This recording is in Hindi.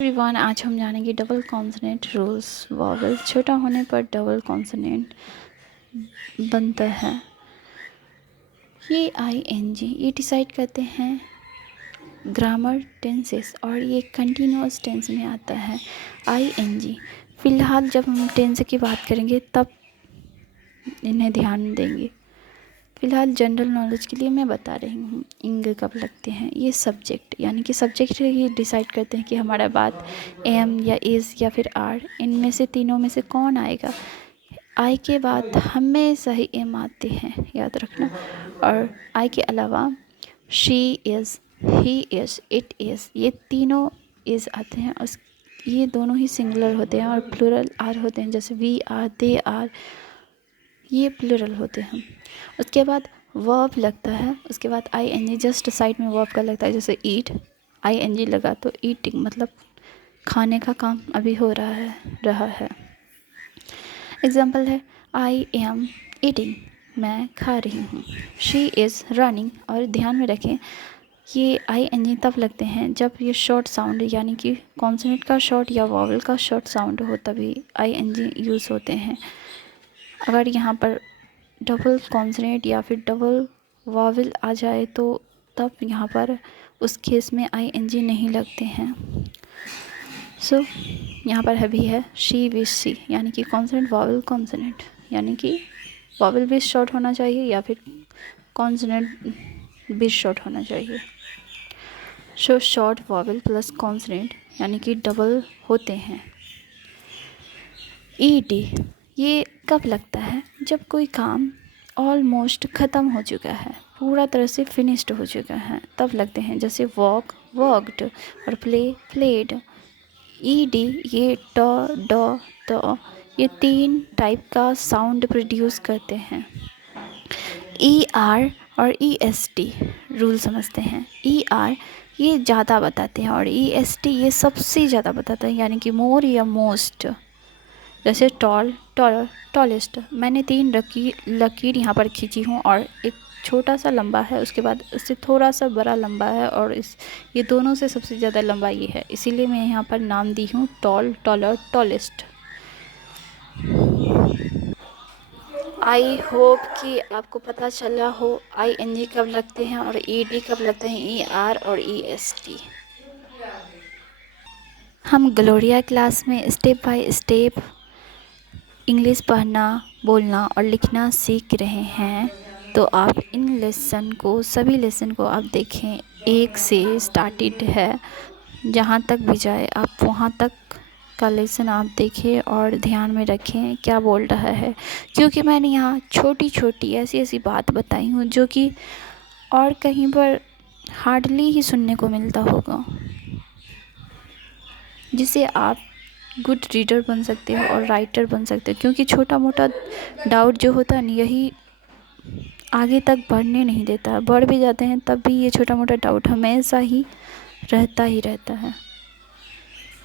एवरीवन, आज हम जानेंगे डबल कॉन्सोनेंट रूल्स। वॉवल छोटा होने पर डबल कॉन्सोनेंट बनता है। ये आईएनजी ये डिसाइड करते हैं ग्रामर टेंसेस, और ये कंटिन्यूअस टेंस में आता है आईएनजी। फ़िलहाल जब हम टेंस की बात करेंगे तब इन्हें ध्यान देंगे। फ़िलहाल जनरल नॉलेज के लिए मैं बता रही हूँ इंग कब लगते हैं। ये सब्जेक्ट यानी कि सब्जेक्ट ये डिसाइड करते हैं कि हमारा बात एम या इज़ या फिर आर, इनमें से तीनों में से कौन आएगा। आई के बाद हमेशा ही एम आते हैं, याद रखना। और आई के अलावा she is, he is, it is, ये तीनों इज़ आते हैं। उस ये दोनों ही सिंगुलर होते हैं और प्लूरल आर होते हैं, जैसे वी आर, दे आर, ये प्लूरल होते हैं। उसके बाद वर्ब लगता है, उसके बाद आईएनजी जस्ट साइड में वर्ब का लगता है, जैसे ईट, आईएनजी लगा तो ईटिंग मतलब खाने का काम अभी हो रहा है। एग्जाम्पल है आई एम ईटिंग, मैं खा रही हूँ। शी इज़ रनिंग, और ध्यान में रखें ये आईएनजी तब लगते हैं जब ये शॉर्ट साउंड यानी कि कॉन्सोनेंट का शॉर्ट या वॉवल का शॉर्ट साउंड हो, तभी आईएनजी यूज़ होते हैं। अगर यहाँ पर डबल कॉन्सोनेंट या फिर डबल वॉवल आ जाए तो तब यहाँ पर उस केस में आईएनजी नहीं लगते हैं। सो यहाँ पर भी है शी विश सी, यानी कि कॉन्सोनेंट वॉवल कॉन्सोनेंट, यानी कि वॉवल भी शॉर्ट होना चाहिए या फिर कॉन्सोनेंट भी शॉर्ट होना चाहिए। So short vowel plus consonant यानी कि डबल होते हैं। ईडी ये कब लगता है, जब कोई काम ऑलमोस्ट ख़त्म हो चुका है, पूरा तरह से फिनिश्ड हो चुका है, तब लगते हैं। जैसे वॉक, वॉकड, और प्ले, प्लेड। ईडी ये ड, ड, त, ये तीन टाइप का साउंड प्रोड्यूस करते हैं। ई आर और ई एस टी रूल समझते हैं। ई आर ये ज़्यादा बताते हैं और ई एस टी ये सबसे ज़्यादा बताता है, यानी कि मोर या मोस्ट। जैसे टॉल, टॉलर, टॉलेस्ट। मैंने 3 लकीर यहाँ पर खींची हूँ और एक छोटा सा लंबा है, उसके बाद उससे थोड़ा सा बड़ा लंबा है, और ये दोनों से सबसे ज़्यादा लंबा ये है, इसीलिए मैं यहाँ पर नाम दी हूँ tall, taller, tallest. I hope कि आपको पता चला हो आईएनजी कब लगते हैं और ईडी कब लगते हैं, ई आर और ई एस टी। हम ग्लोरिया क्लास में स्टेप बाय स्टेप इंग्लिश पढ़ना, बोलना और लिखना सीख रहे हैं, तो आप इन लेसन को, सभी लेसन को आप देखें। एक से स्टार्टेड है, जहाँ तक भी जाए आप वहाँ तक का लेसन आप देखें और ध्यान में रखें क्या बोल रहा है, क्योंकि मैंने यहाँ छोटी छोटी ऐसी ऐसी बात बताई हूँ जो कि और कहीं पर हार्डली ही सुनने को मिलता होगा, जिससे आप गुड रीडर बन सकते हो और राइटर बन सकते हो। क्योंकि छोटा मोटा डाउट जो होता है ना, यही आगे तक बढ़ने नहीं देता है। बढ़ भी जाते हैं तब भी ये छोटा मोटा डाउट हमेशा ही रहता है।